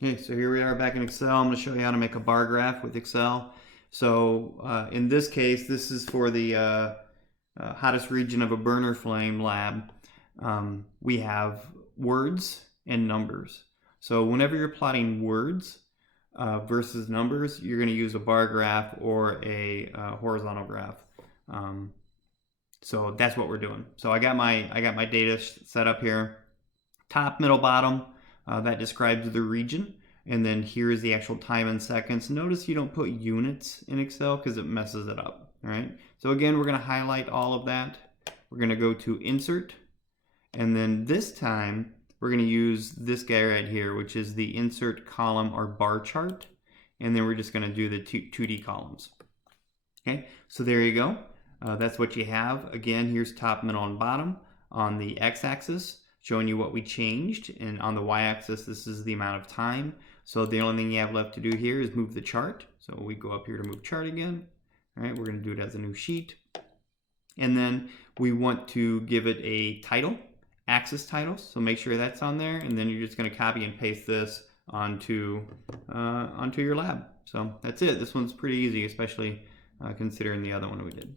Okay, so here we are back in Excel. I'm going to show you how to make a bar graph with Excel. So in this case, this is for the hottest region of a burner flame lab. We have words and numbers. So whenever you're plotting words versus numbers, you're going to use a bar graph or a horizontal graph. So that's what we're doing. So I got my data set up here. Top, middle, bottom. That describes the region. And then here is the actual time in seconds. Notice you don't put units in Excel because it messes it up. All right. So again, we're going to highlight all of that. We're going to go to Insert. And then this time, we're going to use this guy right here, which is the Insert Column or Bar Chart. And then we're just going to do the 2D columns. Okay. So there you go. That's what you have. Again, here's top, middle, and bottom. On the x-axis, showing you what we changed, and on the y-axis, this is the amount of time. So the only thing you have left to do here is move the chart. So we go up here to move chart again. All right, we're going to do it as a new sheet. And then we want to give it a title, axis title. So make sure that's on there, and then you're just going to copy and paste this onto your lab. So that's it. This one's pretty easy, especially considering the other one we did.